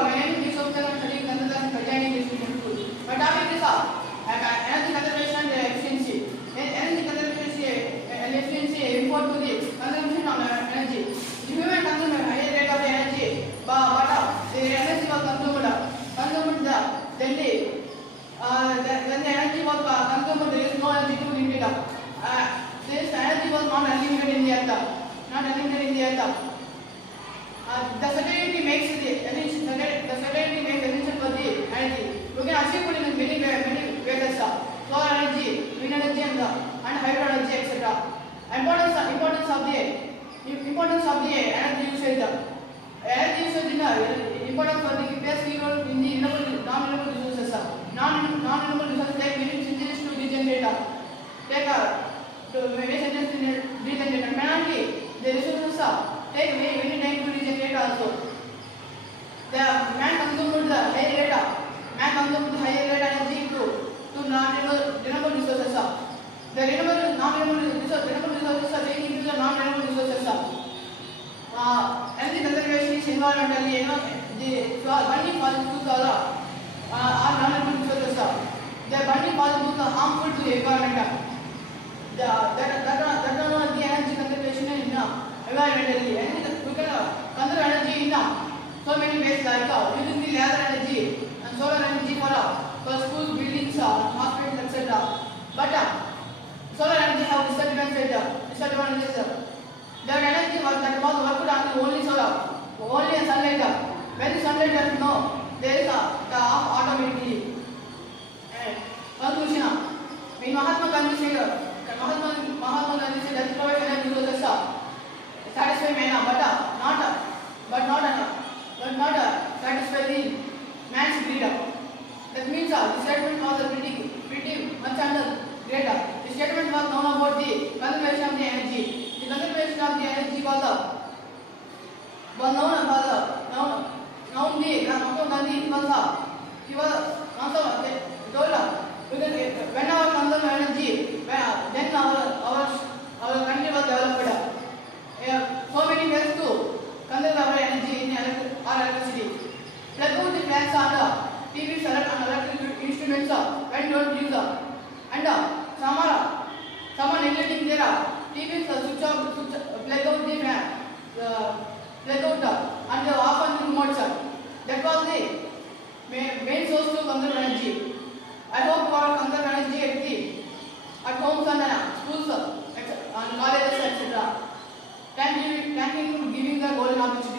all, my name is Yusuf Chan. I am studying Conservation and Pajaning Institute School. My topic is energy conservation and efficiency. Energy conservation and efficiency import to the consumption of energy. If human consume a higher rate of energy, but the energy was consumed then the energy was consumed. There is no energy to limit it up. This energy was not unlimited in the earth. Not unlimited in the earth. The certainty makes essential for the energy. We can achieve it in many ways. Solar energy, wind energy, and hydro energy, etc. Importance of the energy usage. Energy usage is important for the plays key role in the non-renewable resources. Non-renewable resources take many centuries to regenerate. And finally, the resources take many time to regenerate also. The man consumed the higher rate energy to non-renewable resources. The renewable resources are taking into the non-renewable resources. Energy conservation is environmentally, the burning fossil fuels are non-renewable resources. The burning fossil fuels are harmful to the environment. That the energy conservation in environmentally, and we can conserve energy in so many ways, like using the laser energy and solar energy for schools, buildings, hospitals, etc. But solar energy have disadvantages. The energy that was worked on the only solar, only sunlight. When the sunlight does no, there is the off automatically. Conclusion: when Mahatma Gandhi said that provide energy resources satisfy man, but not satisfy the man's greed. That means the statement was pretty much under greater. The statement was known about the conservation of the energy. The conservation of the energy was known the Mahatma Gandhi he was also told when our conserve energy, then our country was developed. So many ways to conserve our energy in our electricity. Plug out the fans on the TVs and electric instruments when don't use and someone neglecting their TVs switch off, plug out the fan, and off on the remotes. That was the main source to conserve energy. I hope you are conserve energy at homes and schools and colleges, etc. Thank you for giving the golden opportunity.